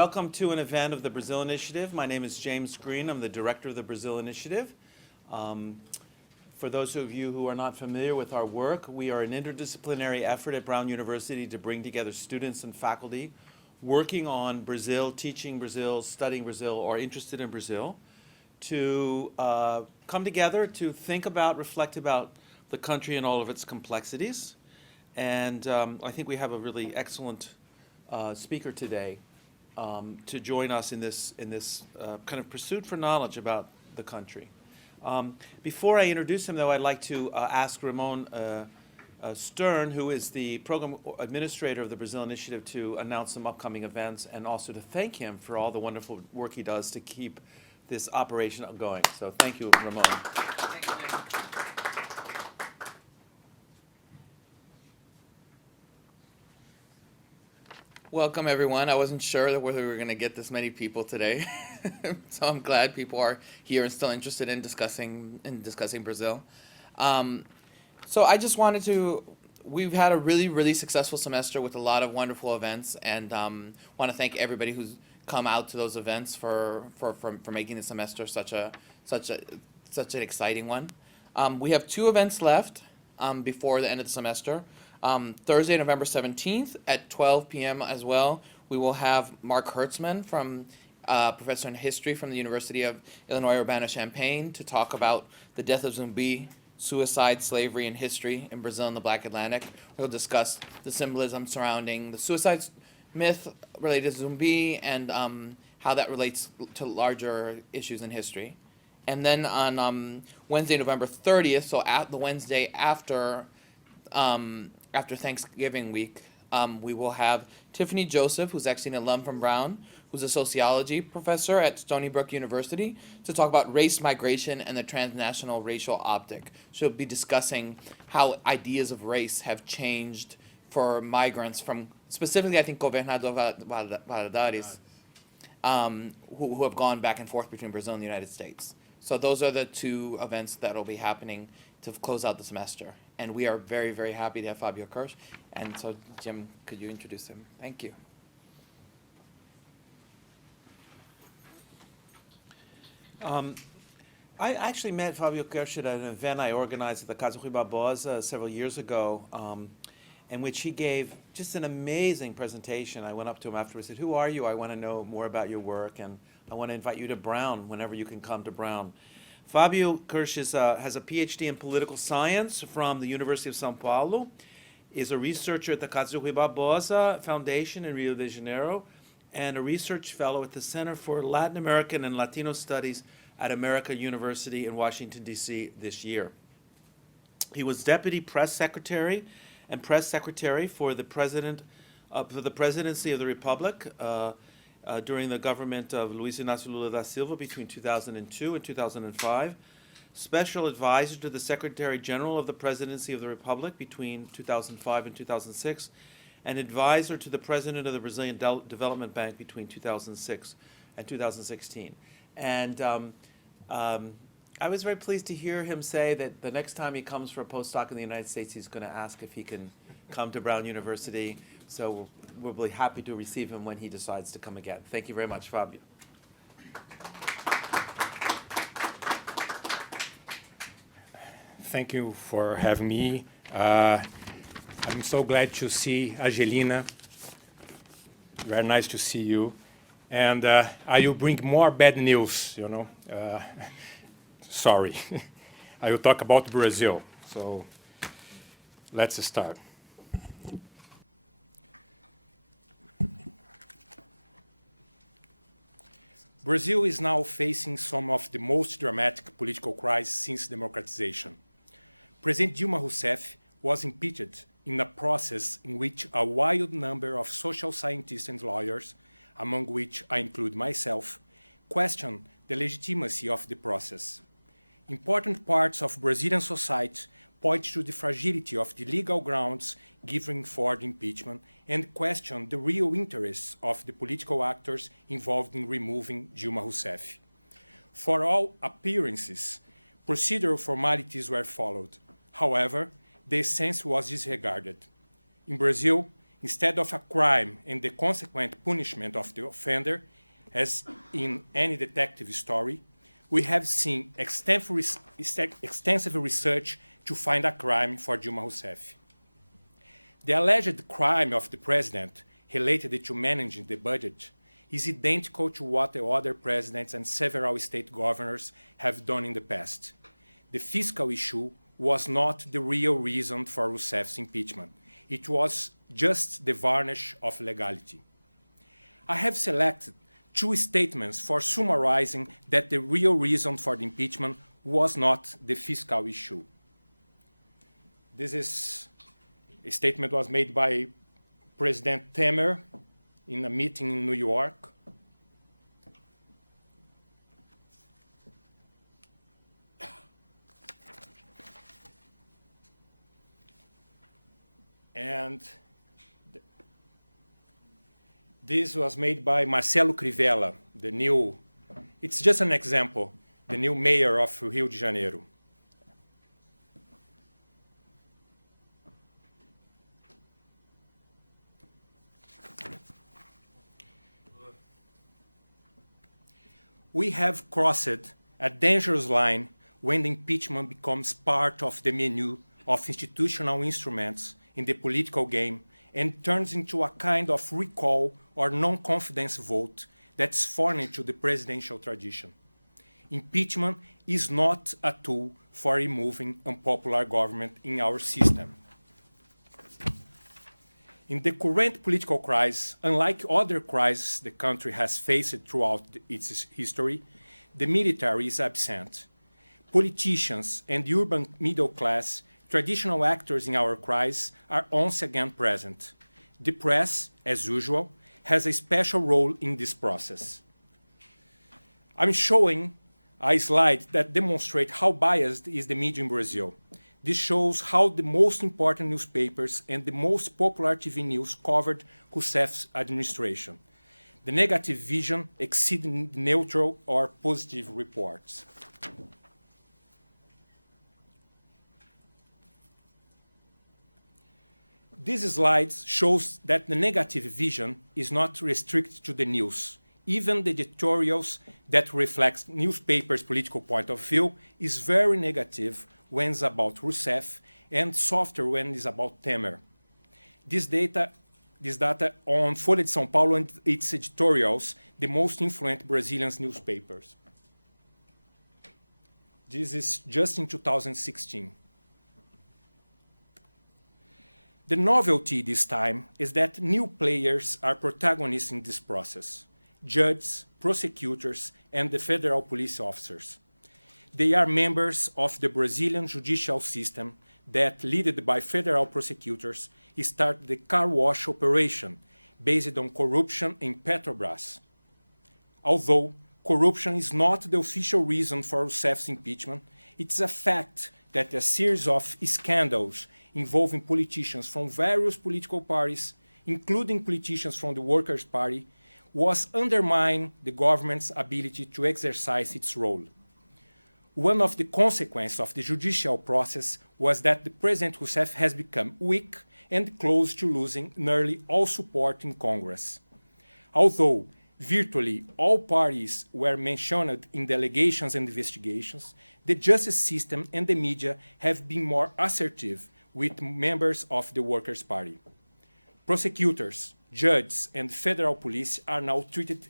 welcome to an event of the Brazil Initiative. My name is James Green. I'm the director of the Brazil Initiative. For those of you who are not familiar with our work, we are an interdisciplinary effort at Brown University to bring together students and faculty working on Brazil, teaching Brazil, studying Brazil, or interested in Brazil, to come together to think about, reflect about the country and all of its complexities. And I think we have a really excellent speaker today to join us in this kind of pursuit for knowledge about the country. Before I introduce him, though, I'd like to ask Ramon Stern, who is the program administrator of the Brazil Initiative, to announce some upcoming events and also to thank him for all the wonderful work he does to keep this operation going. So thank you, Ramon. Thank you, Jim. Welcome, everyone. I wasn't sure whether we were going to get this many people today, so I'm glad people are here and still interested in discussing Brazil. So I just wanted to. We've had a really successful semester with a lot of wonderful events, and want to thank everybody who's come out to those events for making the semester such an exciting one. We have 2 events left before the end of the semester. Thursday, November 17th at 12 p.m. as well, we will have Mark Hertzman, from professor in history from the University of Illinois Urbana-Champaign, to talk about the death of Zumbi, suicide, slavery, and history in Brazil and the Black Atlantic. We'll discuss the symbolism surrounding the suicide myth related to Zumbi and how that relates to larger issues in history. And then on Wednesday, November 30th, so the Wednesday after Thanksgiving week, we will have Tiffany Joseph, who's actually an alum from Brown, who's a sociology professor at Stony Brook University, to talk about race migration and the transnational racial optic. She'll be discussing how ideas of race have changed for migrants from, specifically, I think, Governador Valadares, who have gone back and forth between Brazil and the United States. So those are the 2 events that will be happening to close out the semester. And we are very happy to have Fabio Kerche. And so, Jim, could you introduce him? Thank you. I actually met Fabio Kerche at an event I organized at the Casa Rui Barbosa several years ago, in which he gave just an amazing presentation. I went up to him afterwards and said, "Who are you? I want to know more about your work, and I want to invite you to Brown whenever you can come to Brown." Fabio Kerche has a PhD in political science from the University of São Paulo, is a researcher at the Casa Rui Barbosa Foundation in Rio de Janeiro, and a research fellow at the Center for Latin American and Latino Studies at America University in Washington, D.C. this year. He was deputy press secretary and press secretary for the presidency of the Republic during the government of Luiz Inácio Lula da Silva between 2002 and 2005, special advisor to the Secretary General of the Presidency of the Republic between 2005 and 2006, and advisor to the President of the Brazilian Development Bank between 2006 and 2016. And I was very pleased to hear him say that the next time he comes for a postdoc in the United States, he's going to ask if he can come to Brown University. So we'll be happy to receive him when he decides to come again. Thank you very much, Fabio. Thank you for having me. I'm so glad to see Angelina. Very nice to see you. And I will bring more bad news, you know. Sorry. I will talk about Brazil. So let's start. Brazil is now facing some of the most dramatic political crises since democratization. President Dilma Rousseff was impeached in a process in which a wide number of social scientists and lawyers, among which I include myself, questioned the legitimacy of the process. Important parts of Brazilian society point to the fragility of the legal grounds given for the impeachment and question the real interests of the political actors involved in removing Dilma Rousseff. For all appearances, procedural formalities were followed. However, the essence was disregarded. In Brazil, Instead of a crime and the consequent punishment of the offender, as in any detective story, we have seen extensive research to find a crime for Dilma Rousseff. The alleged crime of the president related to managing the budget is identical to what the other presidents and several state governors have done in the past. The fiscal issue was not the real reason for Rousseff's impeachment. It was just the varnish of legality. I have selected two statements for summarizing that the real reason for the impeachment was not the fiscal issue. This is a statement was made by President Temer in a meeting in New York. And this was made by Marcelo Crivella, it's just an example, the new mayor of Rio de Janeiro. We have crossed a dangerous line when the impeachment becomes part of the menu of institutional instruments in the political game and turns into a kind of recall or non-confidence vote that's foreign to the presidential tradition. Impeachment is not a tool for removing unpopular government in our system. In the current political crisis, unlike other crises the country has faced throughout its history, the military is absent. Politicians and the urban middle class, traditional actors in our crisis, are once again present. The press, as usual, has a special role in this process. I'm showing a slide that demonstrates how biased is the media in Brazil. This shows how the most important newspapers and the most popular TV news covered Rousseff's administration. The negative vision exceeding neutral or positive reports. This slide shows that the negative vision is not restricted to the news. Even the editorials that reflect newspapers' political point of view is very negative when it's about Rousseff and softer when it's about Temer. This data on Folha de São Paulo and its editorials, the most influential Brazilian newspapers. This is just in 2016. The novelty this time is that new players are protagonists in this process: judges, prosecutors, and the federal police officers. They are members of the Brazilian judicial system that, led by federal prosecutors, started the car wash operation based on corruption in Petrobras. Although corruption is not the official reason for Rousseff's impeachment, it's a fact that a series of scandals involving politicians from various political parties, including politicians from the Workers' Party, was undermining the government's ability to exercise its role. One of the consequences of the judicial process was that the President Rousseff has become weak and close to losing nearly all support in Congress. Although virtually all parties were mentioned in the allegations and investigations, the justice system and the media have been more assertive with members of the Workers' Party. Prosecutors, judges, and federal police are now treated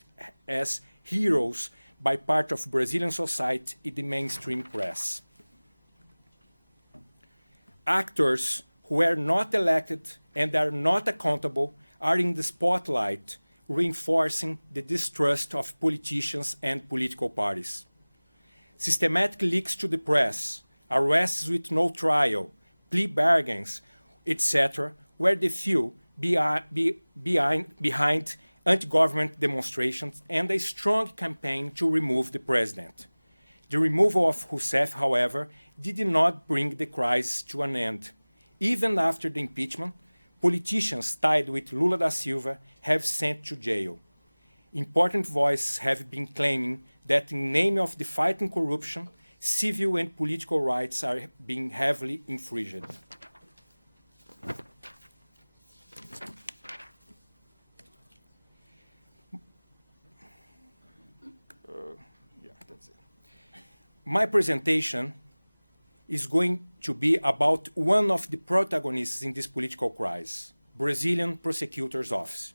as heroes by part of Brazilian society in the mainstream press. Actors who are not elected and are not accountable are in the spotlight, reinforcing the distrust of politicians and political parties. Systematic leaks to the press, arrests with no trial, plea bargains, etc., were the few behind anti-government demonstrations and a strong campaign to remove the president. The removal of Rousseff, however, did not bring the crisis to an end. Even after the impeachment, politicians tied with Lula da Silva have sent to jail. Important voices have been claiming that in name of the fight in corruption, civil and political rights are being heavily infringed. My presentation is going to be about one of the protagonists in this political crisis, Brazilian Prosecutor's Office.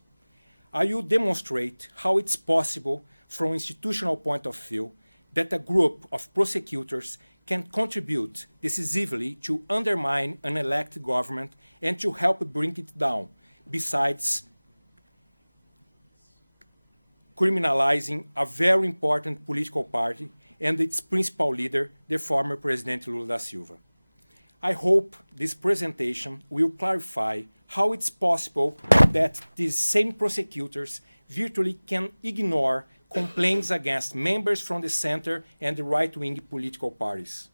I will demonstrate how it's possible from an institutional point of view that a group of prosecutors can contribute decisively to undermine an elected government and to help bring it down, besides criminalizing a very important political party and its principal leader, the former President Lula da Silva. I hope this presentation will clarify how it's possible that these same prosecutors virtually can ignore complaints against members from the center and the right-wing political parties.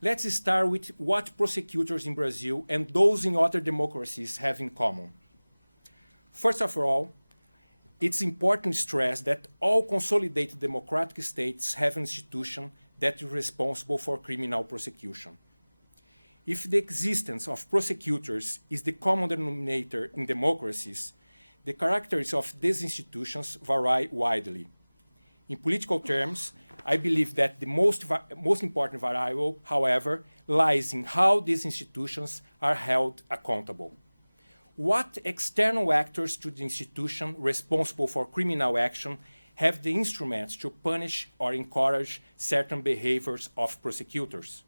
Let's start with what prosecutors in Brazil and those in other democracies have in common. First of all, it's important to stress that all consolidated democratic states have an institution that is responsible for criminal prosecution. If the existence of prosecutors is the common denominator in democracies, the characteristics of these institutions vary widely. In political terms, I believe that the most important variable, however, lies in how these institutions are held accountable. What external actors to the institution responsible for criminal action have the instruments to punish or encourage certain behaviors of prosecutors?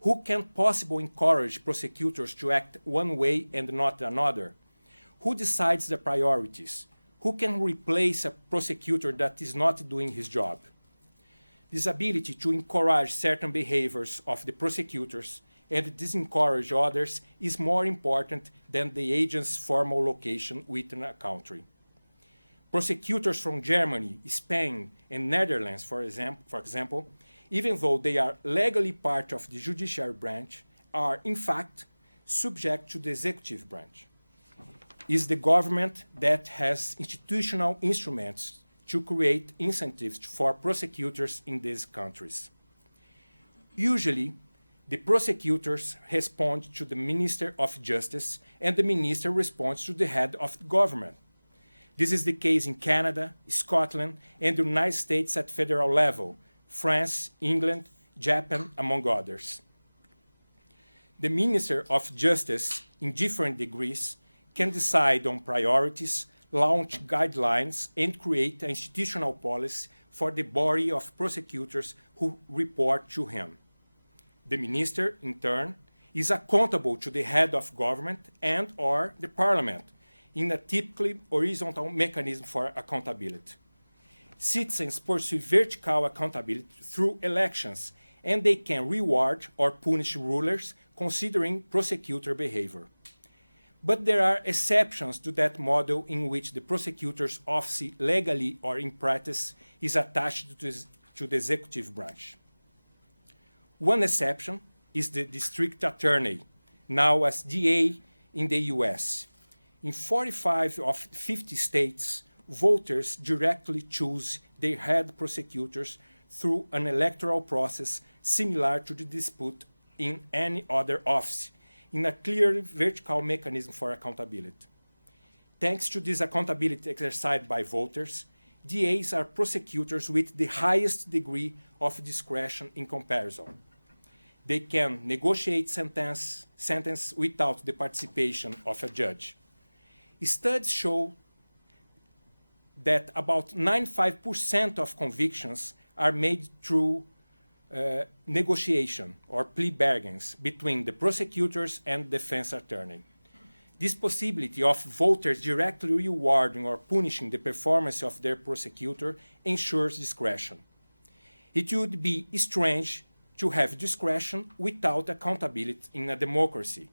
Who can possibly encourage prosecutors to act one way and not another? Who decides the priorities? Who can replace a prosecutor that is not doing his job? This ability to encourage certain behaviors of the prosecutors and disencourage others is more important than the agent's formal location within a country. Prosecutors from Germany, Spain, and Netherlands, for example, even though they are legally part of the judiciary branch, are in fact subject to the executive branch. It's the government that has institutional instruments to create incentives for prosecutors in these countries. Usually, the prosecutors respond to the Minister of Justice, and the minister responds to the head of the government. This is the case in Canada, Scotland, and the United States at federal level, France, England, Japan, among others. The Minister of Justice, in different degrees, can decide on priorities, launch guidelines, and create an institutional policy for the body of prosecutors who report to him. The minister, in turn, is accountable to the head of government and or the parliament in a typically horizontal mechanism for accountability. Citizens pursue vertical accountability through elections, and they can reward or punish rulers considering prosecutor behavior. But there are exceptions to that model in which the prosecutor's office, legally or in practice, is attached to the executive branch. One exception is the district attorney, now as DA in the US. In 45 of 50 states, voters directly choose their head prosecutors through an electoral process similar to the dispute in any other office, in a clearly vertical mechanism for accountability. Thanks to this accountability exercised by voters, DAs are prosecutors with the highest degree of discretion in comparison. They can negotiate sentence without the participation of a judge. Studies show that about 95% of convictions are made through negotiation or plea bargains between the prosecutors and defense attorney. This possibility of voters directly rewarding or punishing the performance of their prosecutor ensures discretion. It would be strange to have discretion without accountability in a democracy.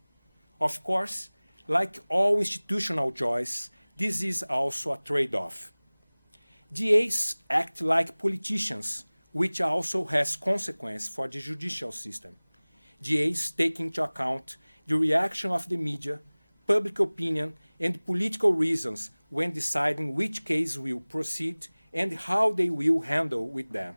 Of course, like all institutional choice, this is also a trade-off. DAs act like politicians, which also has consequences for the judicial system. DAs take into account the reaction of the media, public opinion, and political reasons when deciding which case will proceed and how they will handle with them.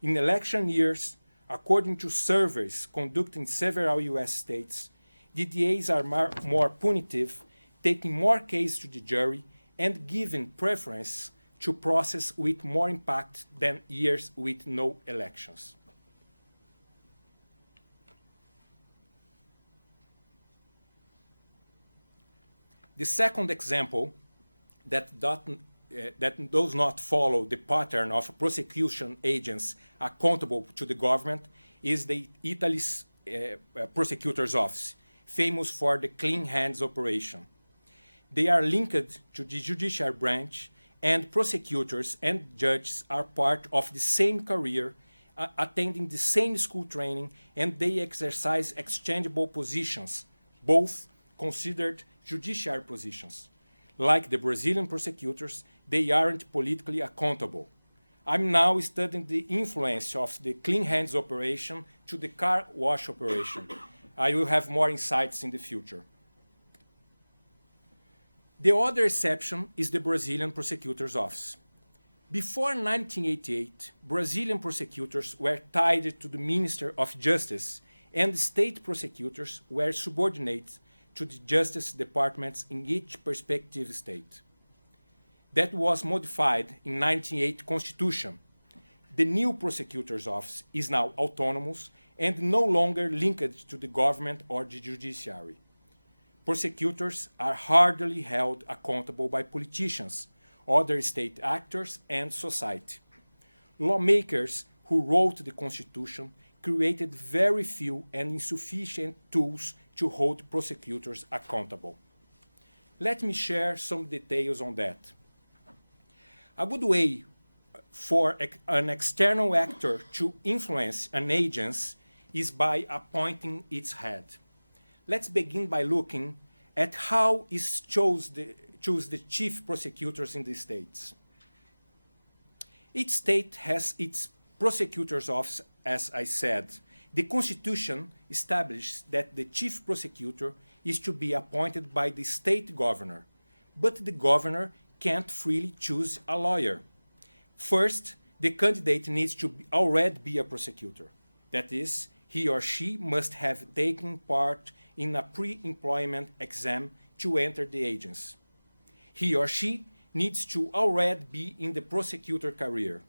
In election years, according to surveys conducted in several US states, the DAs are more punitive, taking more cases to the jury and giving preference to process with more impact than years with no elections. The second example that does not follow the pattern of prosecution agents accountable to the government is the Italy's Prosecutor's Office, famous for the clean hands operation. They are linked to the judicial branch, and prosecutors and judges are part of the same career, attending the same school training, and they exercise exchangeable positions, both considered judicial positions. Like the Brazilian prosecutors, they aren't politically accountable. I'm now studying the influence of the clean hands operation to the car wash operation. I will have more insights in the future. The other exception is the Brazilian Prosecutor's Office. Before 1988, Brazilian prosecutors were tied to the Minister of Justice, and state prosecutors were subordinate to the justice departments in each respective state. That was modified in 1998 Constitution. The new Prosecutor's Office is now autonomous and no longer linked to the government or the judiciary. Prosecutors are hardly held accountable by politicians, other state actors, and society. Lawmakers who wrote the Constitution created very few and insufficient tools to hold prosecutors accountable. Let me share some details on that. A good way for an external actor to influence an agency is by appointing its head. Let's begin by looking at how is choose the chief prosecutors in the states. Each state has its prosecutor's office, as I said. The Constitution establishes that the chief prosecutor is to be appointed by the state governor, but the governor can't freely choose a lawyer. First, the candidate needs to already be a prosecutor. That is, he or she must have taken part in a pre-employment exam to enter the agency. He or she needs to already be in the prosecutor career.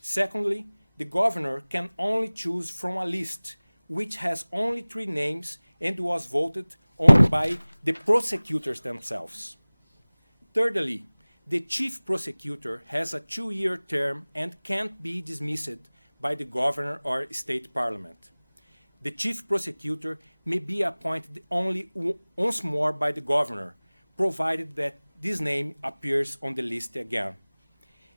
Secondly, the governor can only choose from a list which has only 3 names and was voted on by the prosecutors themselves. Thirdly, the chief prosecutor has a 2-year term and can't be dismissed by the governor or state parliament. The chief prosecutor may be appointed only once more by the governor, provided that this name appears on the list again.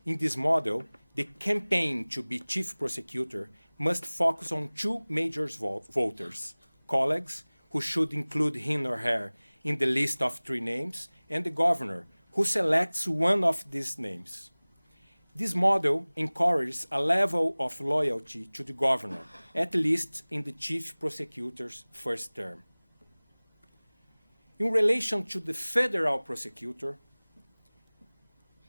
In this model, the campaign to be chief prosecutor must focus on 2 major voters, colleagues, who should include him or her in the list of 3 names, and the governor, who selects one of these names. This model encourages a level of loyalty to the governor, at least in the chief prosecutor's first term. In relation to the federal prosecutor,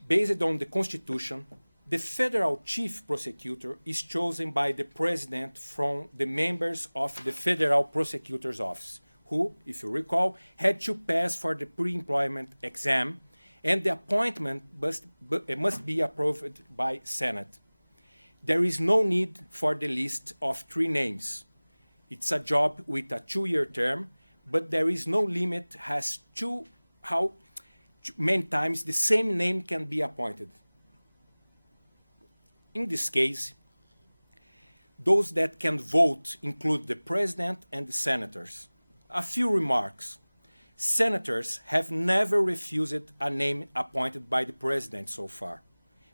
based on the Constitution, the federal chief prosecutor is chosen by the president from the members of the Federal Prosecutor's Office, who, if you recall, had to pass for the pre-employment exam, and the appointment must be approved by Senate. There is no need for the list of 3 names. It's a job with a 2-year term, but there is no limit as to how many times the same name can be appointed. In this case, those that can vote include the president and the senators. A few remarks. Senators have never refused a name appointed by the president so far.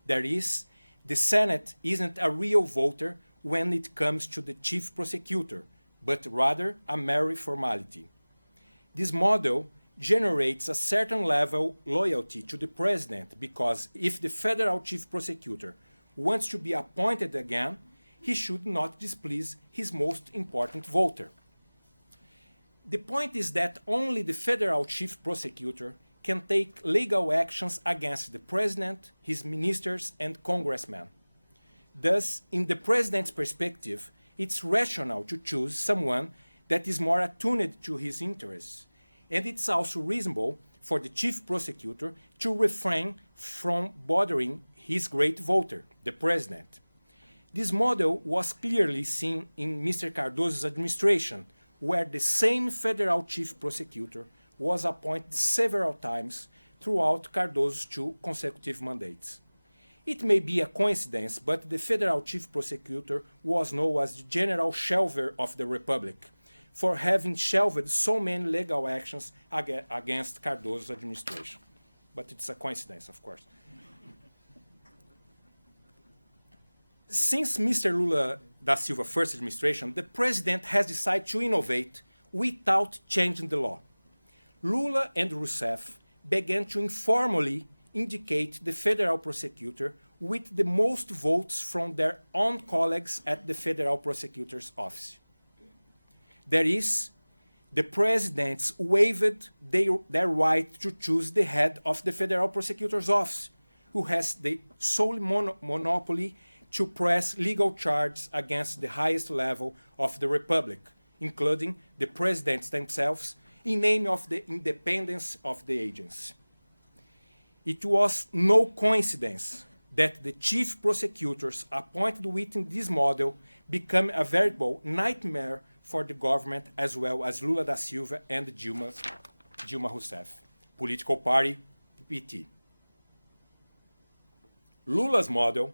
That is, the Senate isn't a real voter when it comes to the chief prosecutor, but rather a mere formality. This model generates a certain level of loyalty to the president because if the federal chief prosecutor wants to be appointed again, he should not displease his most important voter. The point is that only the federal chief prosecutor can take legal actions against the president, his ministers, and congressmen. Thus, in the president's perspective, it's rational to choose someone that is more attuned to his interests. And it's also reasonable for the chief prosecutor to refrain from bothering his great voter, the president. This model was clearly seen in Mr. Cardoso's administration, where the same federal chief prosecutor was appointed several times throughout Cardoso's 2 consecutive mandates. It may be a coincidence, but the federal chief prosecutor was known as the general shelver of the Republic for having shelved so many legal actions against Cardoso's administration. But it's a coincidence, of course. Since Mr. Lula da Silva's first administration, the president has decided to innovate without changing the law. Lula and Rousseff began to informally indicate the federal prosecutor with the most votes from their own colleagues at the federal prosecutor's office. That is, the presidents waived their right to choose the head of the federal prosecutor's office, who has the sole monopoly to press legal charges against the highest level of the Republic, including the presidents themselves, in name of the independence of the agency. It was no coincidence that the chief prosecutors appointed within this model became a veritable nightmare for the government, as well as Lula da Silva and Dilma Rousseff, political party, PT. Lula's model,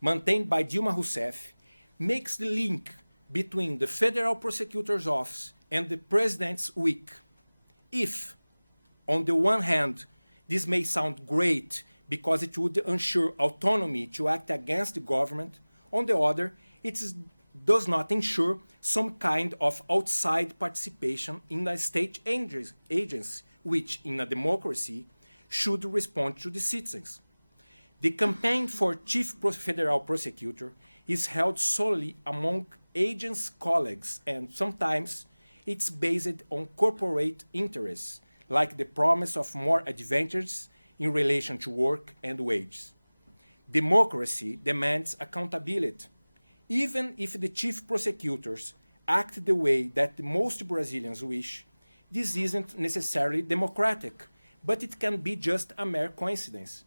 maintained by Dilma Rousseff, makes the link between the federal prosecutor's office and the president's weak. If, on the one hand, this may sound great because it would ensure autonomy to act against the government, on the other, it does not ensure some kind of outside participation in a state agency, which, in a democracy, should respond to the citizens. The campaign for chief federal prosecutor is held solely among agents' colleagues, and sometimes it's based on corporate interests, like the promise of more advantages in relation to work and wages. Democracy demands accountability. Even if the chief prosecutors act the way that most Brazilians wish, this isn't necessarily democratic, but it can be just a mere coincidence.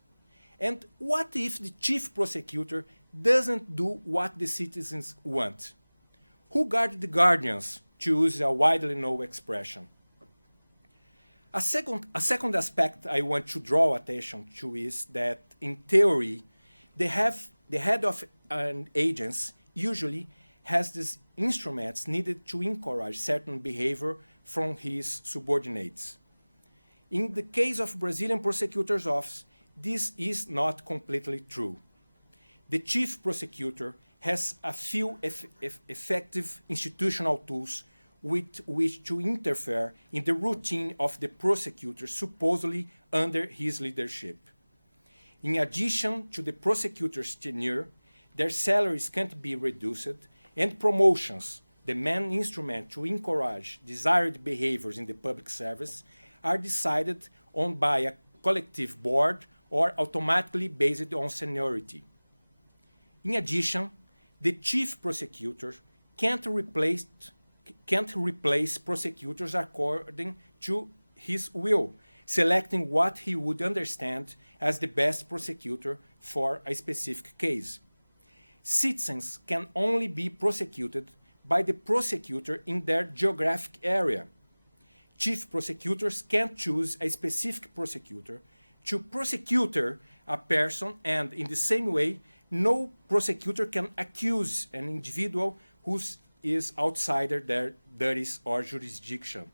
And what if the chief prosecutor doesn't do what the citizens want? Who guard the guardians, to use a widely known expression? A second aspect I want to draw attention to is that, in theory, the head of an agency usually has these instruments needed to encourage certain behavior from his subordinates. In the case of Brazilian prosecutor's office, this is not completely true. The chief prosecutor has a few effective institutional tools with which to interfere in the routine of the prosecutor supposedly under his leadership. In addition to the prosecutor's tenure, their salaries can't be reduced, and promotions, the main instrument to encourage desired behaviors in the public service, are decided on by a collective board or automatically based on seniority. In addition, the chief prosecutor can't replace prosecutors according to his will, selecting what he would understand as the best prosecutor for a specific case. Citizens can only be prosecuted by the prosecutor in their geographic area. Chief prosecutors can't choose a specific prosecutor to prosecute a person, and in the same way, no prosecutor can accuse an individual who is outside their duties or jurisdiction.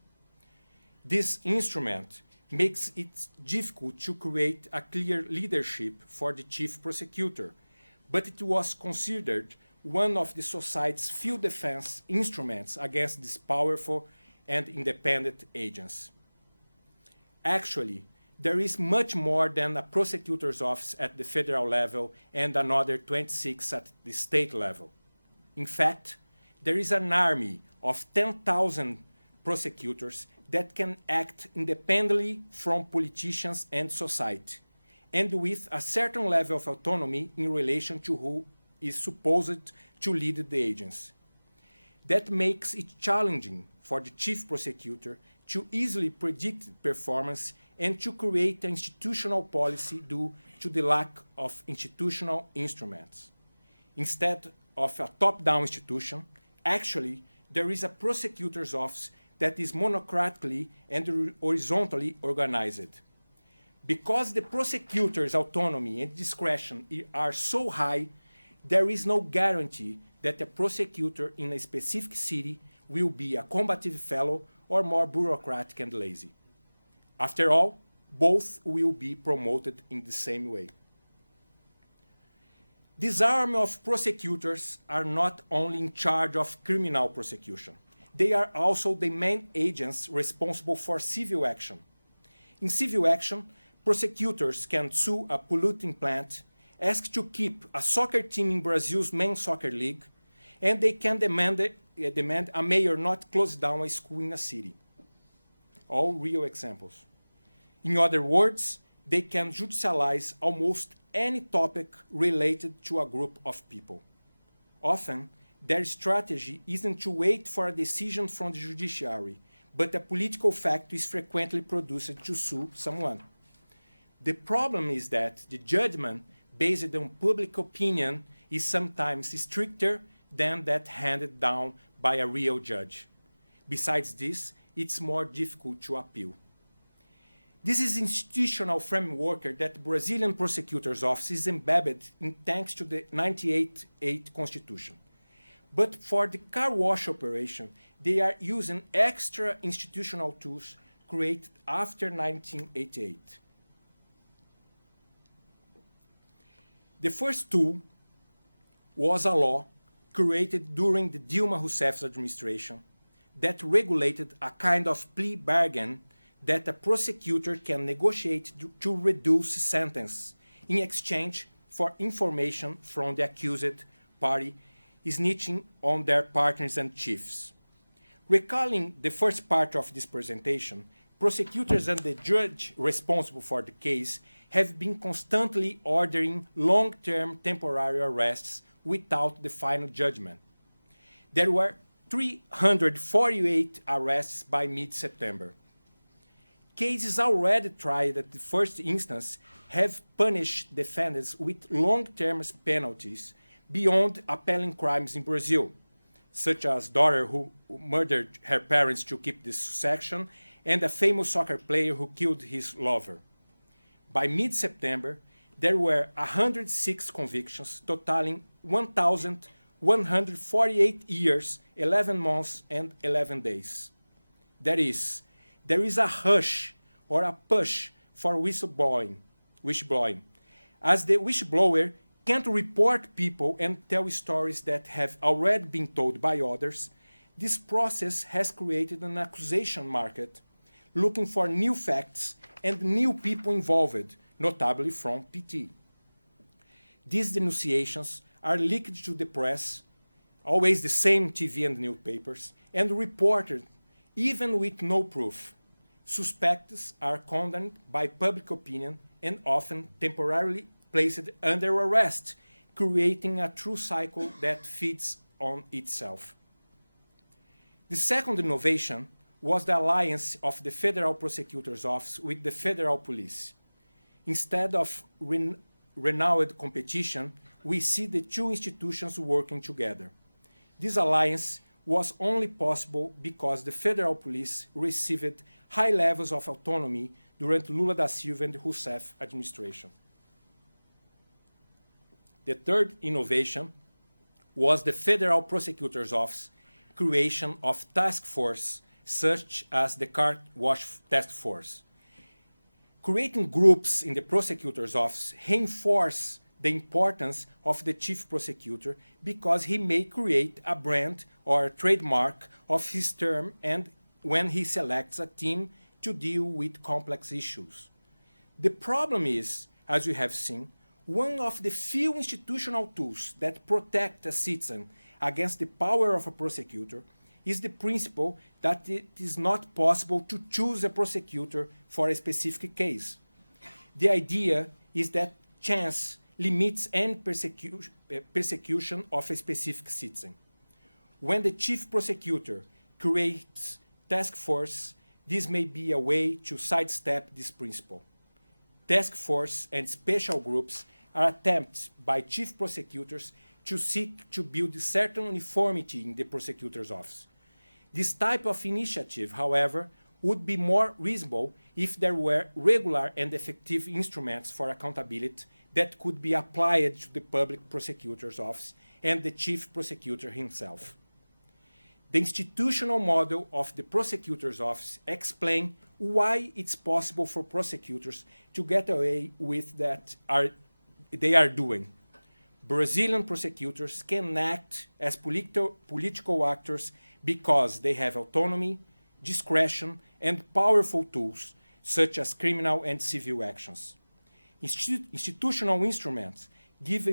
This instrument makes it difficult to create a clear leadership for the chief prosecutor, but it was considered one of the society's few defense instruments against this powerful and independent agency. Actually, there is much more than a prosecutor's office at the federal level and another 26 at the state level. In fact, there is an army of 10,000 prosecutors that can act independently from politicians and society, and with a certain level of autonomy in relation to who is supposed to lead the agency. That makes it challenging for the chief prosecutor to easily predict performance and to create an institutional policy due to the lack of institutional instruments. Instead of a top-down institution, actually, there is a prosecutor's office that is monocratically and horizontally organized. Because the prosecutor's autonomy and discretion are so high, there is no guarantee that a prosecutor in a specific city will be a combative fellow or more bureaucratic and lazy. After all, both will be promoted in the same way. This army of prosecutors are not only in charge of criminal prosecution, they are also the main agents responsible for civil action. In civil action, prosecutors can sue a polluting plant, ask to keep a soccer team in Brazil's main soccer league, and they can demand a mayor not close down a school in a city. All real examples. In other words, they can judicialize almost any topic related to a group of people. Often, their strategy isn't to wait for a decision from the judiciary, but a political fact is frequently produced to sue someone. The problem is that the judgment based on public opinion is sometimes stricter than that handed down by a real judge. Besides this, it's more difficult to appeal. This is institutional framework that Brazilian Prosecutor's Office is embedded in thanks to the 1988 Constitution. But for the car wash operation, they are using extra institutional tools created after 1988. The first tool was a law created during the Dilma Rousseff's administration that regulated a kind of plea bargain that a prosecutor can negotiate to reduce sentence in exchange for information from the accused party snitching on their partners and chiefs. Recalling the first part of this presentation, prosecutors and the judge responsible for the case have been constantly ordering long-term temporary arrests without the final judgment. There were 348 arrests by mid-September. Cases already tried at the first instance have punished defendants with long-term penalties beyond appalling crimes in Brazil, such as daughter who murdered her parents to keep the succession and a famous soccer player who killed his lover. By mid-September, there were 106 convictions, totaling 1,148 years, 11 months, and 11 days. That is, there is a hush or a push for whistleblowing, as the whistleblower can't report people and tell stories that have already been told by others. This process has created an accusation market, looking for new facts and new people involved, notably from PT. These denunciations are leaked to the press, always the same TV and newspapers, and reported even with no proof. Suspects are condemned by public opinion and often temporarily placed under arrest, creating a true cycle that feeds on itself. The second innovation was the alliance of the Federal Prosecutor's Office with the Federal Police. Instead of renowned competition, we see the two institutions working together. This alliance was only possible because the Federal Police received high levels of autonomy during Lula da Silva and Rousseff administration. The third innovation was the Federal Prosecutor's Office creation of task force such as the Car Wash Task Force. Creating groups in the prosecutor's office reinforce the importance of the chief prosecutor because he may create a brand or a trademark of his term and when he selects a team to deal with complex issues. The problem is, as we have seen, one of the few institutional tools that protect a citizen against the power of a prosecutor is the principle that it is not possible to choose a prosecutor for a specific case. The idea is that chance limits any persecution of a specific citizen. When the chief prosecutor creates task force, this may be a way to sidestep this principle. Task force and special groups are attempts by chief prosecutors to seek to build certain uniformity in the prosecutor's office. This type of initiative, however, would be more reasonable if there were regular and effective instruments for accountability that could be applied to the public prosecutor's office and the chief prosecutor himself. The institutional model of the prosecutor's office explains why it's possible for prosecutors to get away with that they are doing. Brazilian prosecutors can act as political actors because they have autonomy, discretion, and powerful tools, such as criminal and civil actions. Institutional instruments give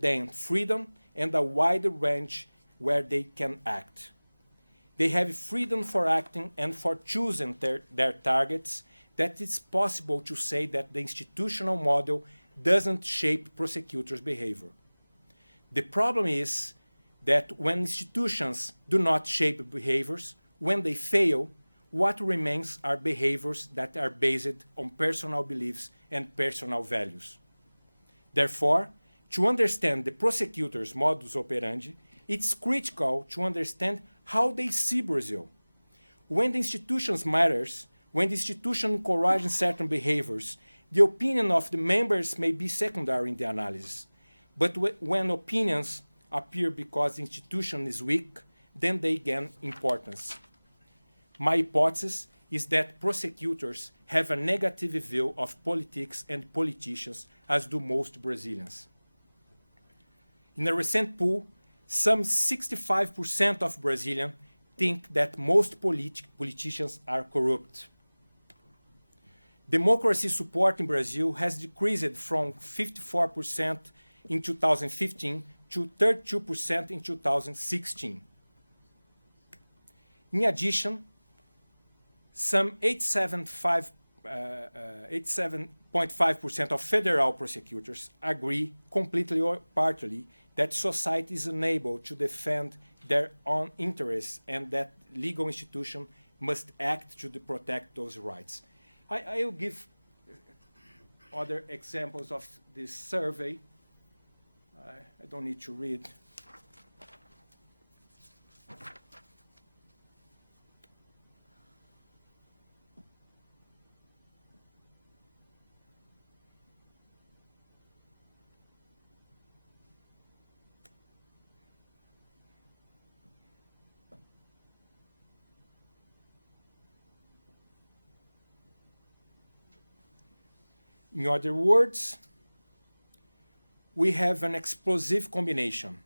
them freedom and a wider range where they can act. They have freedom for acting and for choosing their targets, that it's possible to say that the institutional model doesn't shape prosecutors' behavior. The problem is that when institutions do not shape behaviors, when they fail, what remains are behaviors that are based on personal beliefs and personal values. Therefore, to understand the prosecutor's modus operandi, it's critical to understand how they see Brazil. When the institutions matters, when the institution encourages certain behaviors, the opinion of the members may be secondary in the analysis. But when opinions appear because the institution is weak, then they gain importance. My hypothesis is that prosecutors have a negative view of politics and politicians, as do most Brazilians. In a recent poll, some 65% of Brazilians think that most politicians are corrupt. Democracy support in Brazil has decreased from 54% in 2015 to 32% in 2016. In addition, some 87.5% of federal prosecutors agree completely or partly that society is unable to defend their own interests and that legal institutions must act to protect those rights. I will give other examples of this survey. I don't need to read. In other words, we have an explosive combination.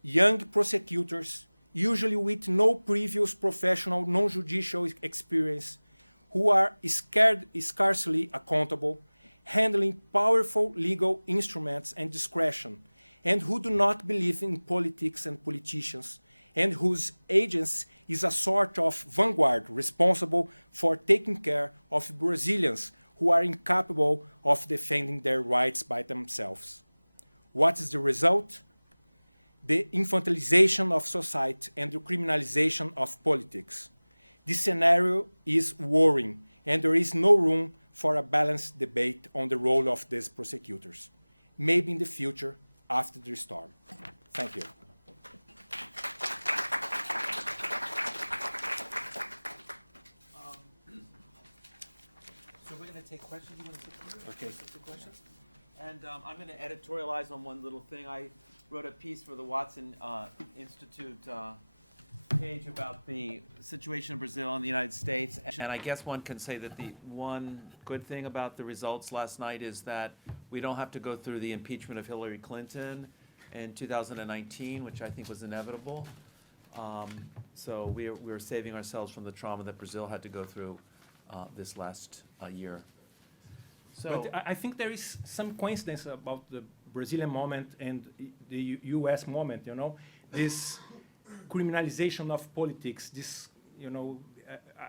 Young prosecutors, usually with no previous professional non-judicial experience, who are scarcely accountable, handling powerful legal instruments and discretion, and who do not believe in politics and politicians, and whose agency is a sort of vanguard responsible for taking care of Brazilians who are incapable of defending their rights by themselves. What is the result? The infantilization of society and the criminalization of politics. This scenario is worrying, and there is no room for a balanced debate on the role of these prosecutors. Maybe in the future, after the storm. Thank you. So we're going to take questions. You want to Okay. take questions? And I'm going to editorialize on one little thing. I wrote a piece for the Watson Institute page about the situation in Brazil and the United States. And I guess one can say that the one good thing about the results last night is that we don't have to go through the impeachment of Hillary Clinton in 2019, which I think was inevitable. So we're saving ourselves from the trauma that Brazil had to go through this last year. So But I think there is some coincidence about the Brazilian moment and the U.S. moment, you know, this criminalization of politics, this, you know,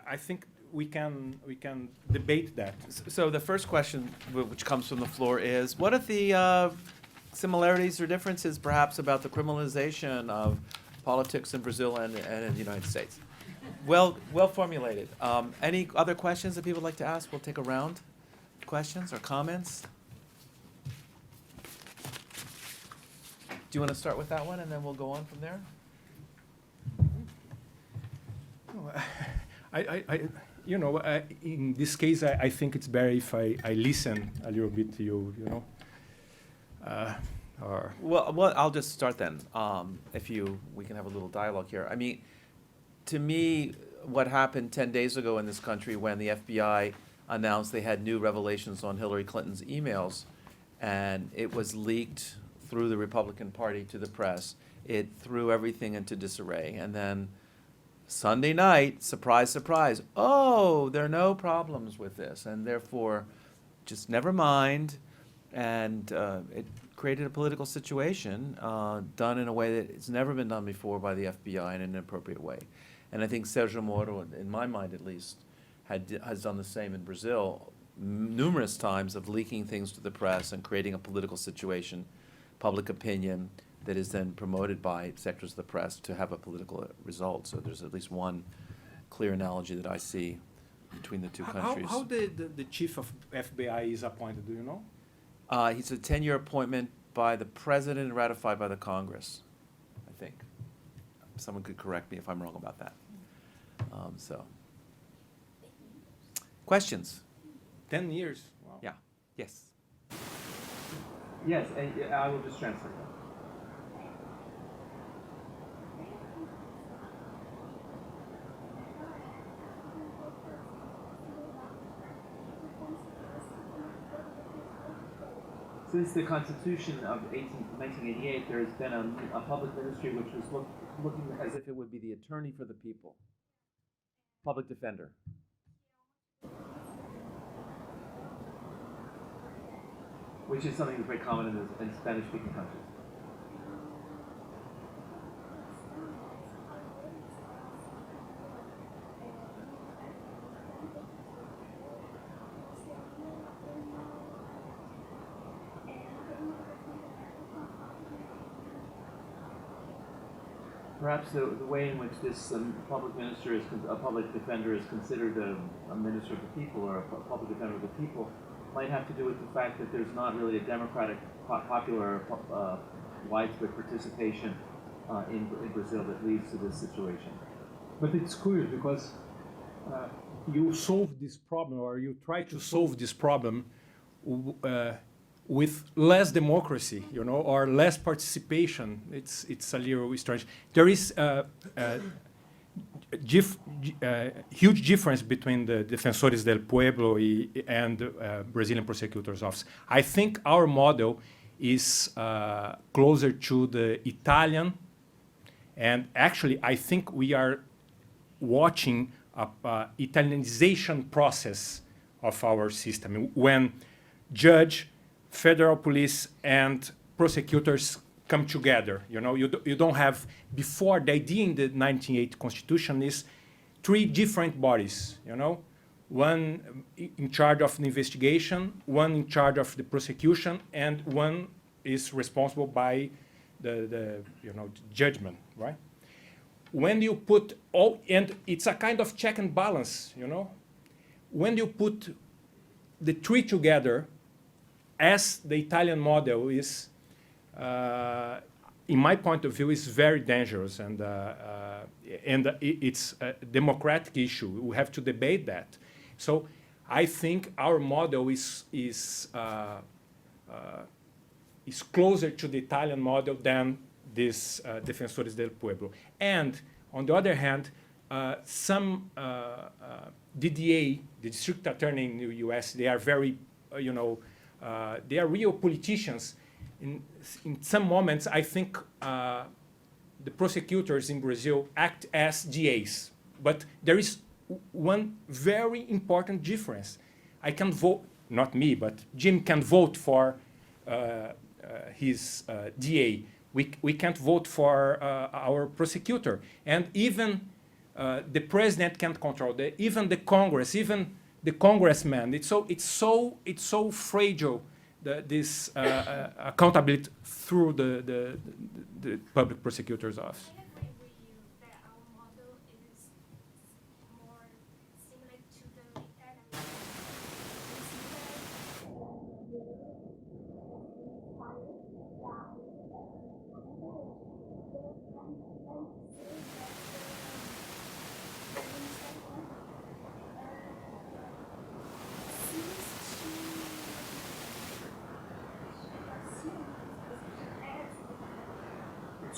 I think we can debate that. So the first question, which comes from the floor, is what are the similarities or differences, perhaps, about the criminalization of politics in Brazil and in the United States? Well formulated. Any other questions that people would like to ask? We'll take a round. Questions or comments? Do you want to start with that one, and then we'll go on from there? In this case, I think it's better if I listen a little bit to you, or Well, I'll just start then. We can have a little dialogue here. I mean, to me, what happened 10 days ago in this country when the FBI announced they had new revelations on Hillary Clinton's emails, and it was leaked through the Republican Party to the press, it threw everything into disarray. And then Sunday night, surprise, surprise, oh, there are no problems with this, and therefore, just never mind. And it created a political situation done in a way that it's never been done before by the FBI in an inappropriate way. And I think Sergio Moro, in my mind at least, has done the same in Brazil numerous times of leaking things to the press and creating a political situation, public opinion, that is then promoted by sectors of the press to have a political result. So there's at least one clear analogy that I see between the two countries. How the chief of FBI is appointed, do you know? He's a 10-year appointment by the president and ratified by the Congress, I think. Someone could correct me if I'm wrong about that. Questions? 10 years. Wow. Yeah. Yes. Yes, I will just translate that. Since the Constitution of 1988, there has been a public ministry which was looking as if it would be the attorney for the people, public defender. Which is something that's very common in Spanish-speaking countries. Perhaps the way in which this public minister a public defender is considered a minister of the people or a public defender of the people might have to do with the fact that there's not really a democratic, popular, widespread participation in Brazil that leads to this situation. But it's curious because you solve this problem, or you try to solve this problem with less democracy, or less participation. It's a little strange. There is a huge difference between the Defensores del Pueblo and Brazilian Prosecutor's Office. I think our model is closer to the Italian, and actually I think we are watching a Italianization process of our system when judge, federal police, and prosecutors come together. You don't have, before the idea in the 1980 Constitution is 3 different bodies, one in charge of the investigation, one in charge of the prosecution, and one is responsible by the judgment, right? When you put all, and it's a kind of check and balance, when you put the 3 together, as the Italian model is, in my point of view, is very dangerous, and it's a democratic issue. We have to debate that. So I think our model is closer to the Italian model than this Defensores del Pueblo. And on the other hand, some DDA, the district attorney in the U.S., they are very, they are real politicians. In some moments, I think the prosecutors in Brazil act as DAs. But there is one very important difference. I can vote, not me, but Jim can vote for his DA. We can't vote for our prosecutor. And even the president can't control, even the Congress, even the congressman. It's so fragile, this accountability through the public prosecutor's office. I agree with you that our model is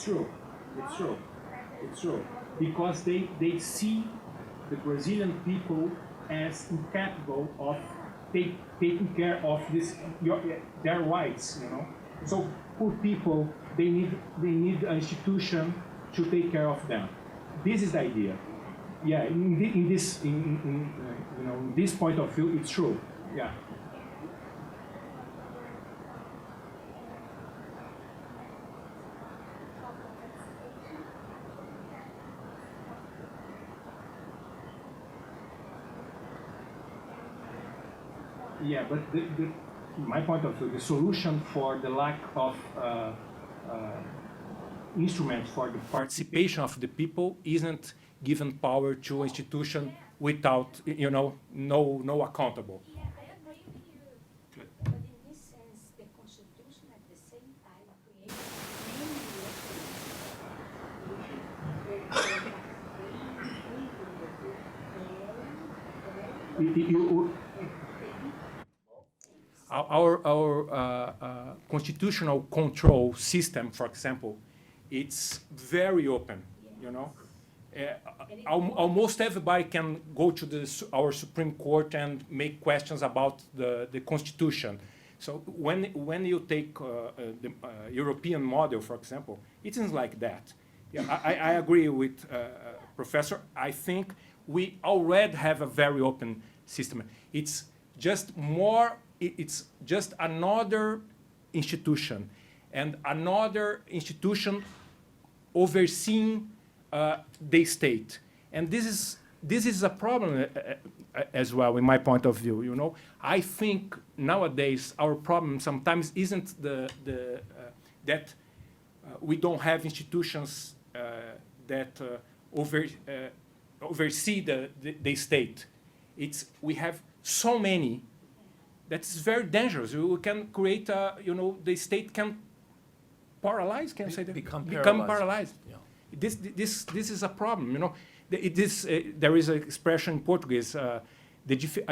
It's true. It's true. It's true. Because they see the Brazilian people as incapable of taking care of their rights, you know. So poor people, they need an institution to take care of them. This is the idea. Yeah, in this point of view, it's true. Yeah. Yeah, but my point of view, the solution for the lack of instruments for the participation of the people isn't given power to institution without, no accountable. Yeah, I agree with you. Good. But in this sense, the Constitution at the same time creates Our constitutional control system, for example, it's very open, you know. Almost everybody can go to our Supreme Court and make questions about the Constitution. So when you take the European model, for example, it isn't like that. Yeah, I agree with Professor. I think we already have a very open system. It's just more. It's just another institution, and another institution overseeing the state. And this is a problem as well, in my point of view. You know, I think nowadays our problem sometimes isn't that we don't have institutions that oversee the state. It's we have so many. That's very dangerous. We can create, the state can paralyze. Can I say that? Become paralyzed. Yeah. This is a problem. You know, there is an expression in Portuguese. A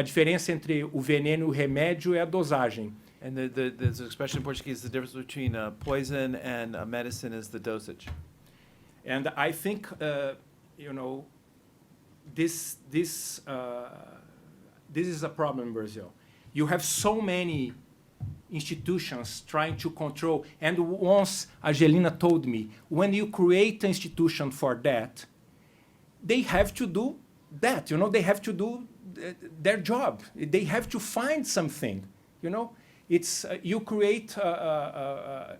diferença entre o veneno e o remédio é a dosagem. And there's an expression in Portuguese, the difference between poison and medicine is the dosage. And I think, this is a problem in Brazil. You have so many institutions trying to control. And once Angelina told me, when you create an institution for that, they have to do that. You know, they have to do their job. They have to find something. You know, it's you create a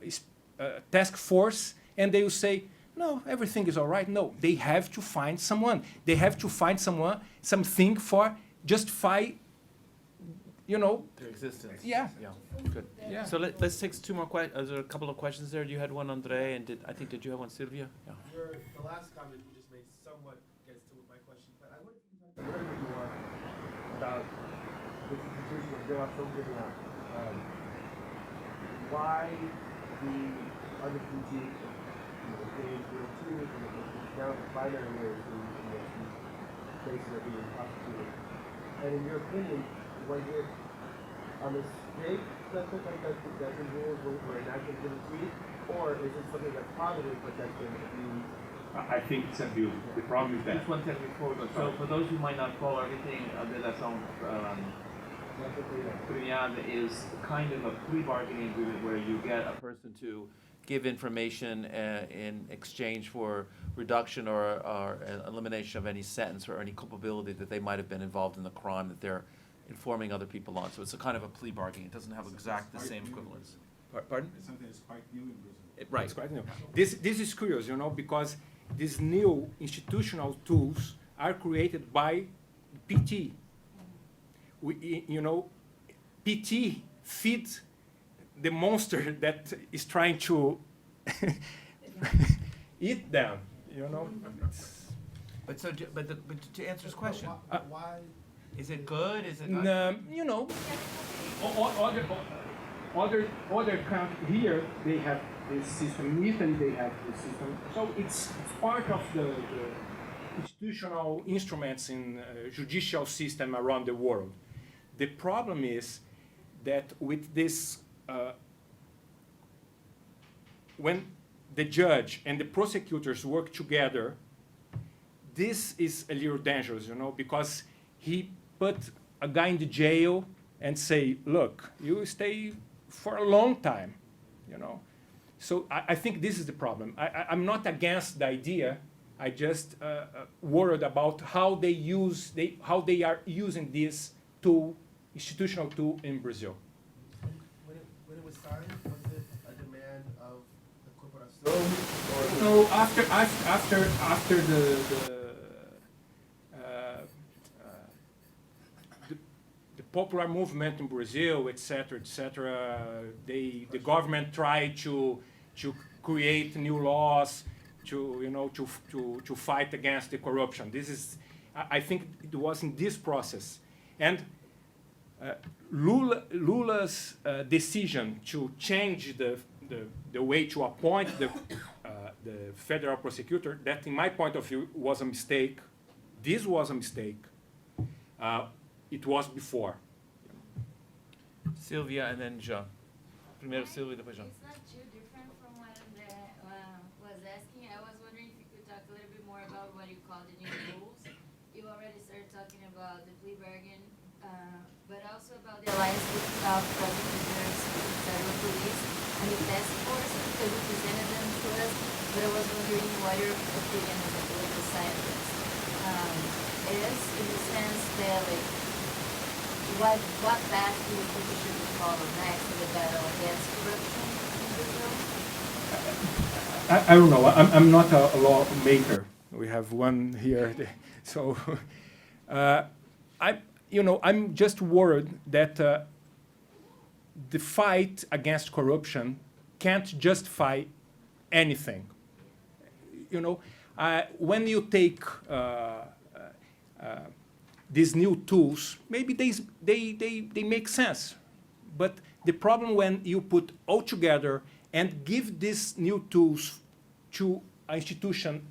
task force, and they will say, no, everything is all right. No, they have to find someone. They have to find something for justify. Their existence. Yeah. Yeah. Good. Yeah. So let's take two more questions. There are a couple of questions there. You had one, Andre, and did you have one, Sylvia? Yeah. The last comment you just made somewhat gets to my question, but I wonder if you can talk a little bit more about the institution of delação premiada. Why the other critique, now binary ways in which these cases are being prosecuted. And in your opinion, was it a mistake that the rules were enacted to retreat, or is it something that's positive but that's been abused? I think it's abuse. The problem is that. Just one second before we go. So for those who might not follow everything, delação premiada is kind of a plea bargaining agreement where you get a person to give information in exchange for reduction or elimination of any sentence or any culpability that they might have been involved in the crime that they're informing other people on. So it's a kind of a plea bargaining. It doesn't have the same equivalence. Pardon? It's something that's quite new in Brazil. Right. It's quite new. This is curious, because these new institutional tools are created by PT. PT feeds the monster that is trying to eat them. But to answer his question, Why? is it good? Is it not? Other countries here they have this system. In Italy they have this system. So it's part of the institutional instruments in judicial system around the world. The problem is that with this, when the judge and the prosecutors work together, this is a little dangerous, because he put a guy in the jail and say, look, you stay for a long time, So I think this is the problem. I'm not against the idea. I just worried about how they are using this tool, institutional tool in Brazil. When it was signed, was it a demand of the corporação or No, after the popular movement in Brazil, etc., the government tried to create new laws to fight against the corruption. I think it was in this process, and Lula's decision to change the way to appoint the federal prosecutor, that in my point of view was a mistake. This was a mistake. It was before. Sylvia and then Jean. Primeiro Sylvia, depois Jean. It's not too different from what André was asking. I was wondering if you could talk a little bit more about what you call the new rules. You already started talking about the plea bargain, but also about the alliance of prosecutors, federal police, and the task force, because you presented them to us, but I was wondering what your opinion on the political side of this is, in the sense that, like, what path do you think we should follow next in the battle against corruption in Brazil? I don't know. I'm not a lawmaker. We have one here, so I'm just worried that the fight against corruption can't justify anything. When you take these new tools, maybe they make sense. But the problem when you put all together and give these new tools to an institution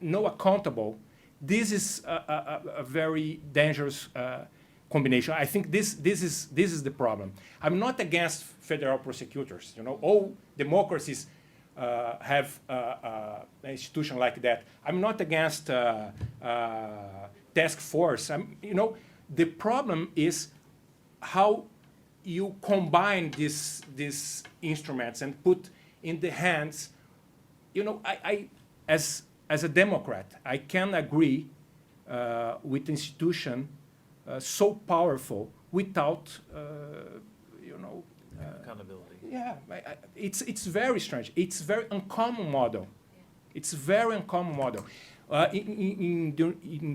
no accountable, this is a very dangerous combination. I think this is the problem. I'm not against federal prosecutors. All democracies have an institution like that. I'm not against task force. The problem is how you combine these instruments and put in the hands. I as a Democrat, I can agree with institution so powerful without, Accountability. Yeah, it's very strange. It's very uncommon model. It's very uncommon model. In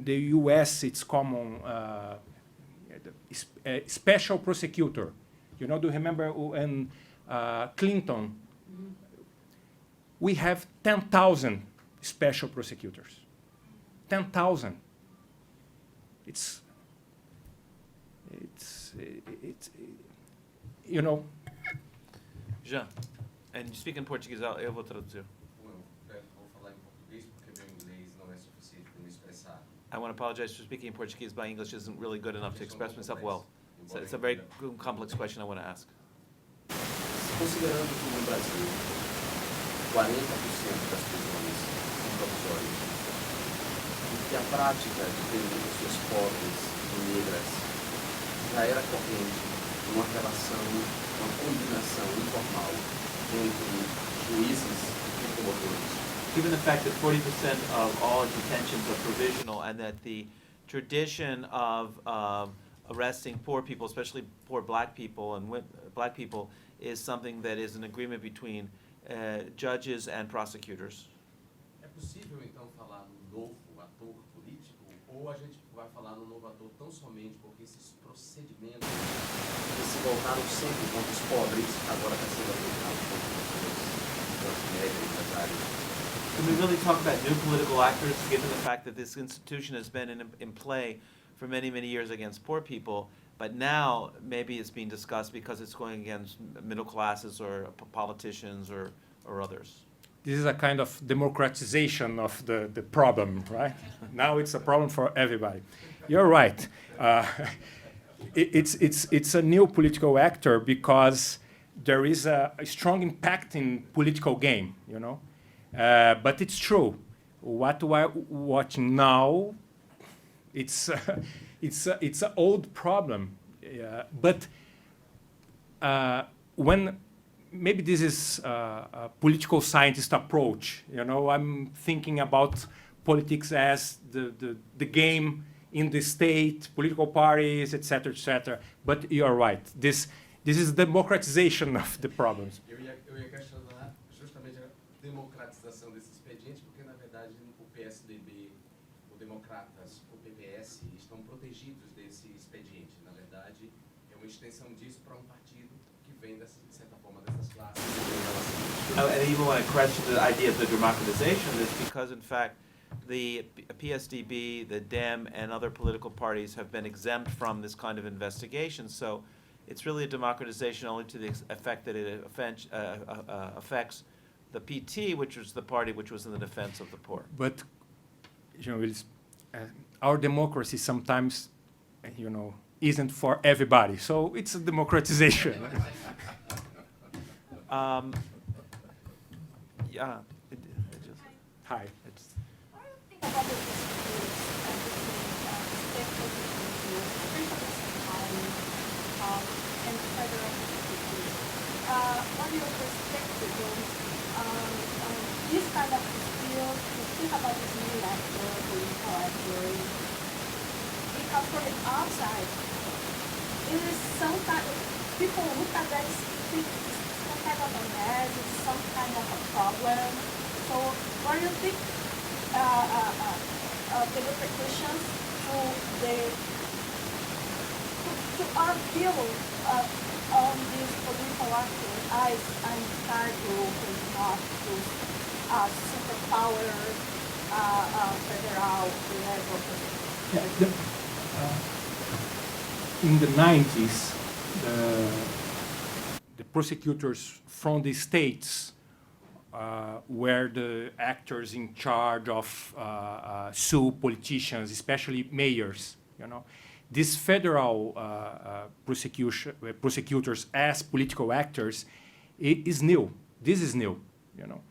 the U.S., it's common. Special prosecutor. Do you remember when Clinton? Mm-hmm. We have 10,000 special prosecutors. 10,000. It's Jean. And you speak in Portuguese, eu vou traduzir. Vou falar em português porque meu inglês não é suficiente para me expressar. I want to apologize for speaking in Portuguese. My English isn't really good enough to express myself well. So it's a very complex question I want to ask. Considerando que no Brasil 40% das prisões são provisórias e que a prática de prender pessoas pobres e negras já era corrente uma relação, uma combinação informal entre juízes e promotores. Given the fact that 40% of all detentions are provisional and that the tradition of arresting poor people, especially poor black people and black people, is something that is an agreement between judges and prosecutors. É possível então falar no novo ator político ou a gente vai falar no novo ator tão somente porque esses procedimentos que se voltaram sempre contra os pobres agora está sendo aplicado contra os negros, empresários? Can we really talk about new political actors, given the fact that this institution has been in play for many, many years against poor people, but now maybe it's being discussed because it's going against middle classes or politicians or others? This is a kind of democratization of the problem, right? Now it's a problem for everybody. You're right. It's a new political actor because there is a strong impact in political game, But it's true. What we're watching now, it's it's an old problem. But when maybe this is a political scientist approach, you know, I'm thinking about politics as the game in the state, political parties, etc., etc. But you're right. This is democratization of the problems. Eu ia questionar justamente a democratização desse expediente, porque na verdade o PSDB, o Democratas, o PPS estão protegidos desse expediente. Na verdade, é uma extensão disso para um partido que vem, de certa forma, dessas classes. And even when I question the idea of the democratization, it's because, in fact, the PSDB, the DEM, and other political parties have been exempt from this kind of investigation. So it's really a democratization only to the effect that it affects the PT, which was the party which was in the defense of the poor. But you know, our democracy sometimes, you know, isn't for everybody. So it's a democratization. Yeah. Hi. It's, What do you think about the disputes between state prosecutors, and federal prosecutors? What are your perspective on this kind of dispute? You think about this new actor, political actor, because from the outside, it is some kind of, people look at that and think it's some kind of a mess, it's some kind of a problem. So what do you think the repercussions to our view on this political actor as an entitled and not to superpower federal level? In the 90s, the prosecutors from the states were the actors in charge of sue politicians, especially mayors. You know, these federal prosecutors as political actors is new. This is new. You know,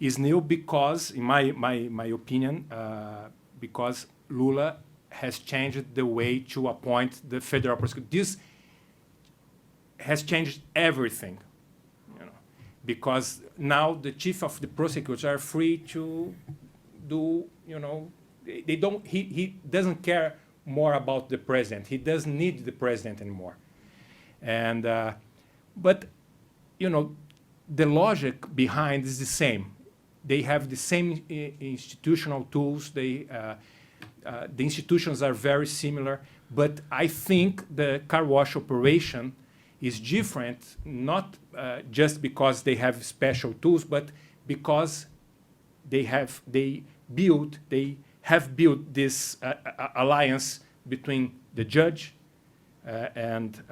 is new because, in my opinion, because Lula has changed the way to appoint the federal prosecutor. This has changed everything. Because now the chief of the prosecutors are free to do, you know, they don't, he doesn't care more about the president. He doesn't need the president anymore. And, but, you know, the logic behind is the same. They have the same institutional tools. The institutions are very similar. But I think the car wash operation is different, not just because they have special tools, but because they have built this alliance between the judge and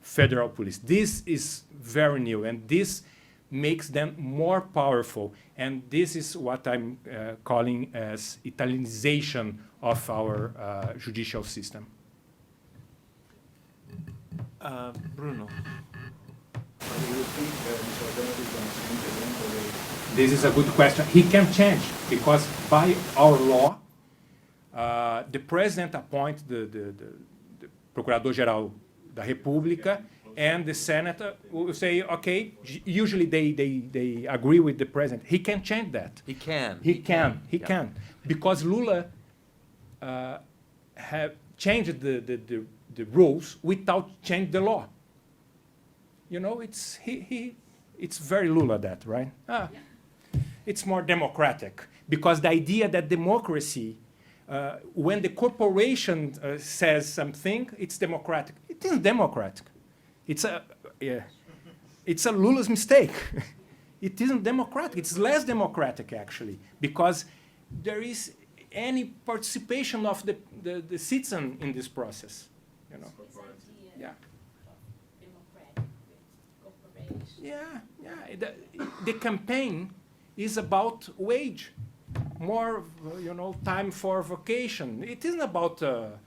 federal police. This is very new, and this makes them more powerful. And this is what I'm calling as Italianization of our judicial system. Bruno. This is a good question. He can change because by our law, the president appoints the Procurador-Geral da República, and the Senate will say, okay, usually they agree with the president. He can change that. He can. He can. Because Lula have changed the rules without changing the law. You know, it's very Lula that, right? It's more democratic because the idea that democracy, when the corporation says something, it's democratic. It isn't democratic. It's a Lula's mistake. It isn't democratic. It's less democratic actually because there is any participation of the citizen in this process. You know. Yeah. Yeah. The campaign is about wage, more time for vacation. It isn't about the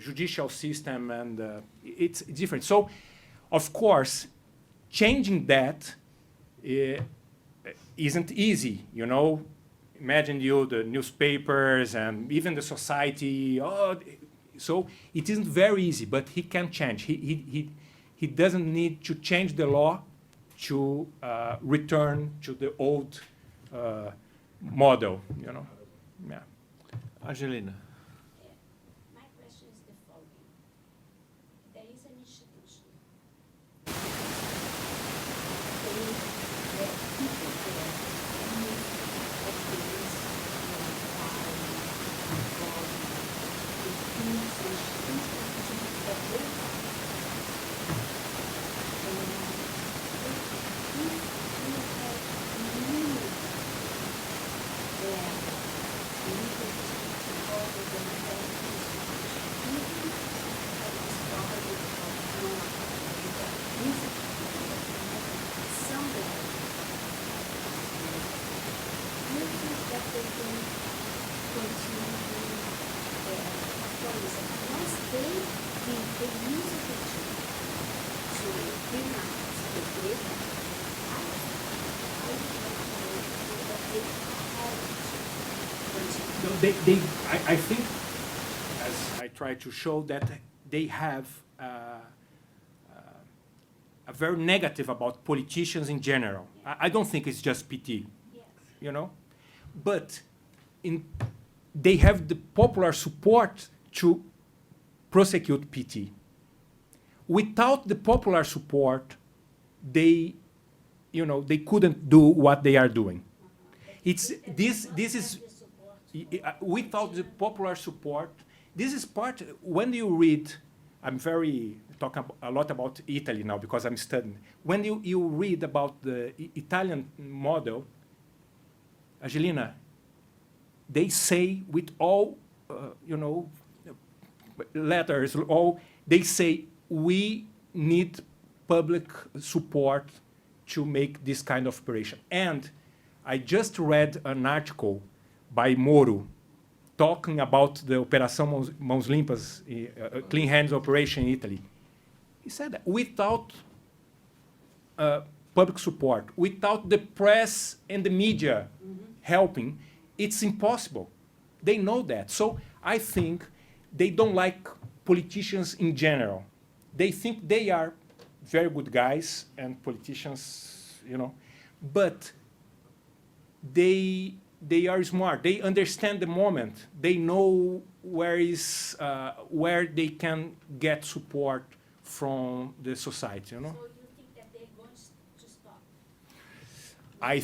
judicial system, and it's different. So, of course, changing that isn't easy, you know. Imagine you, the newspapers and even the society. Oh, so it isn't very easy, but he can change. He doesn't need to change the law to return to the old model, you know. Yeah. Angelina. My question is the following. There is an institution. I think, as I try to show, that they have a very negative about politicians in general. I don't think it's just PT, you know, but they have the popular support to prosecute PT. Without the popular support, they couldn't do what they are doing. This is without the popular support. This is part, when you read, I'm talking a lot about Italy now because I'm studying. When you read about the Italian model, Angelina, they say with all, letters, they say we need public support to make this kind of operation. And I just read an article by Moro talking about the Operação Mãos Limpas, Clean Hands operation in Italy. He said that without public support, without the press and the media helping, it's impossible. They know that. So I think they don't like politicians in general. They think they are very good guys and politicians, but they are smart. They understand the moment. They know where they can get support from the society. So you think that they're going to stop? I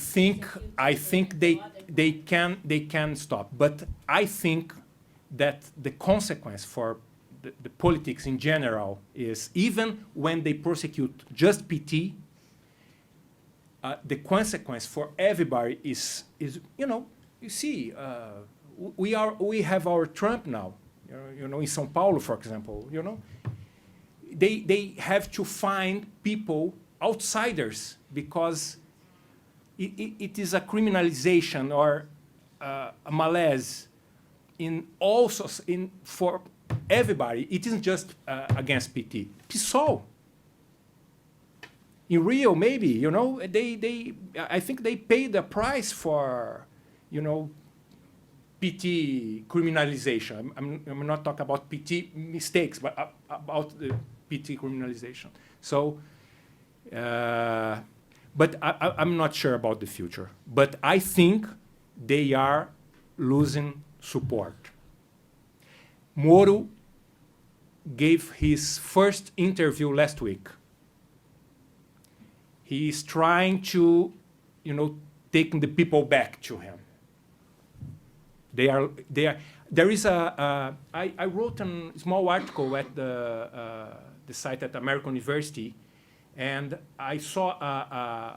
think they can stop, but I think that the consequence for the politics in general is, even when they prosecute just PT, the consequence for everybody is you see, we have our Trump now, in São Paulo, for example, they have to find people, outsiders, because it is a criminalization or a malaise for everybody. It isn't just against PT. PSOL. In Rio, maybe, I think they paid the price for, PT criminalization. I'm not talking about PT mistakes, but about the PT criminalization. So, but I'm not sure about the future. But I think they are losing support. Moro gave his first interview last week. He is trying to, taking the people back to him. There is I wrote a small article at the site at American University, and I saw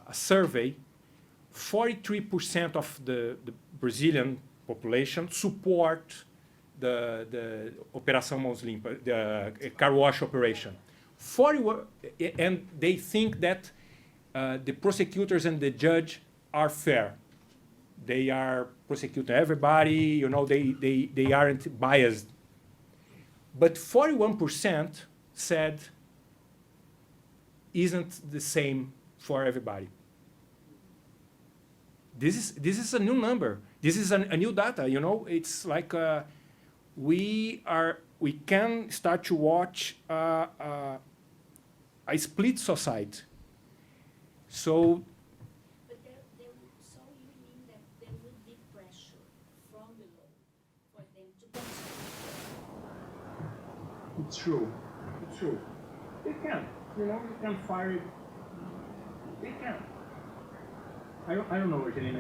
a survey. 43% of the Brazilian population support the Operação Mãos Limpas, the car wash operation. 41, and they think that the prosecutors and the judge are fair. They are prosecuting everybody, they aren't biased. But 41% said isn't the same for everybody. This is a new number. This is a new data. You know, it's like we can start to watch a split society. So But so you mean that there will be pressure from below for them to continue? it's true. It's true. They can. You know, you can fire it. They can. I don't know, Angelina.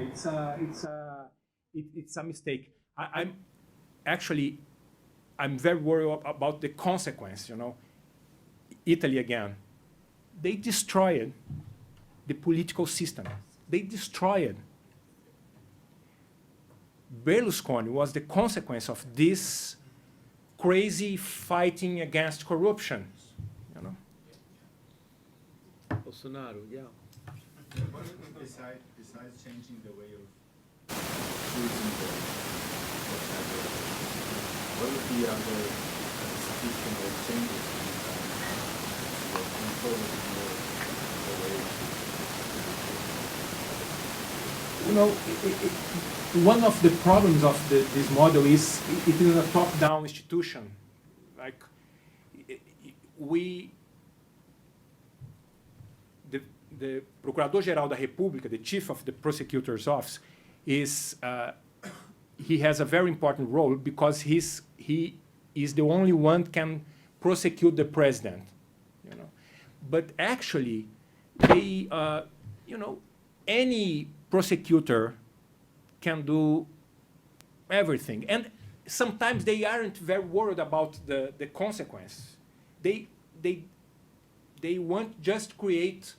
It's a mistake. I'm very worried about the consequence. You know, Italy again. They destroyed the political system. They destroyed. Berlusconi was the consequence of this crazy fighting against corruption. You know. Bolsonaro, yeah. Besides changing the way of choosing the vocabulary, what would be other institutional changes to control more the way You know, one of the problems of this model is it is a top-down institution. Like the Procurador-Geral da República, the chief of the prosecutor's office, is he has a very important role because he is the only one can prosecute the president. You know, but actually, they you know, any prosecutor can do everything, and sometimes they aren't very worried about the consequence. They want just create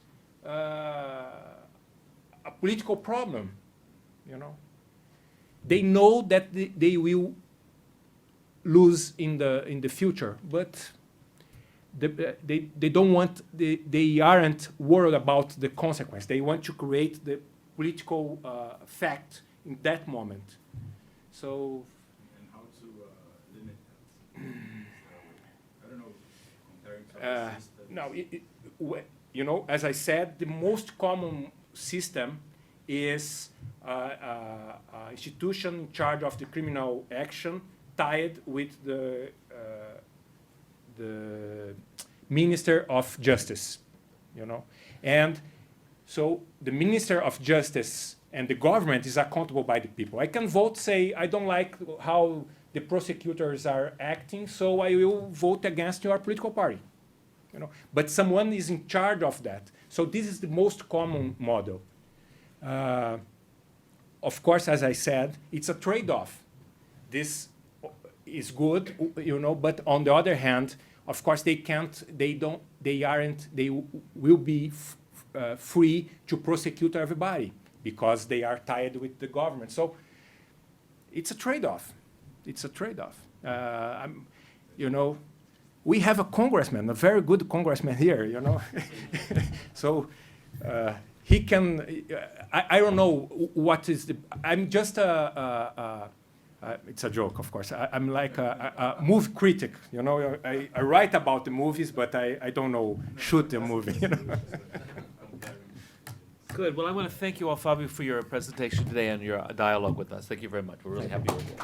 a political problem, you know. They know that they will lose in the future, but they don't want, they aren't worried about the consequence. They want to create the political fact in that moment. So. and how to limit that? I don't know, comparing to other systems. No, you know, as I said, the most common system is institution in charge of the criminal action tied with the Minister of Justice, you know. And so the Minister of Justice and the government is accountable by the people. I can vote, say, I don't like how the prosecutors are acting, so I will vote against your political party. You know, but someone is in charge of that. So this is the most common model. Of course, as I said, it's a trade-off. This is good, you know, but on the other hand, of course, they will be free to prosecute everybody because they are tied with the government. So it's a trade-off. It's a trade-off. You know, we have a congressman, a very good congressman here, you know. So he can, I don't know what is the, I'm just it's a joke, of course. I'm like a movie critic, you know. I write about the movies, but I don't know, shoot the movie, you know. Good. Well, I want to thank you all, Fabio, for your presentation today and your dialogue with us. Thank you very much. We're really happy with you.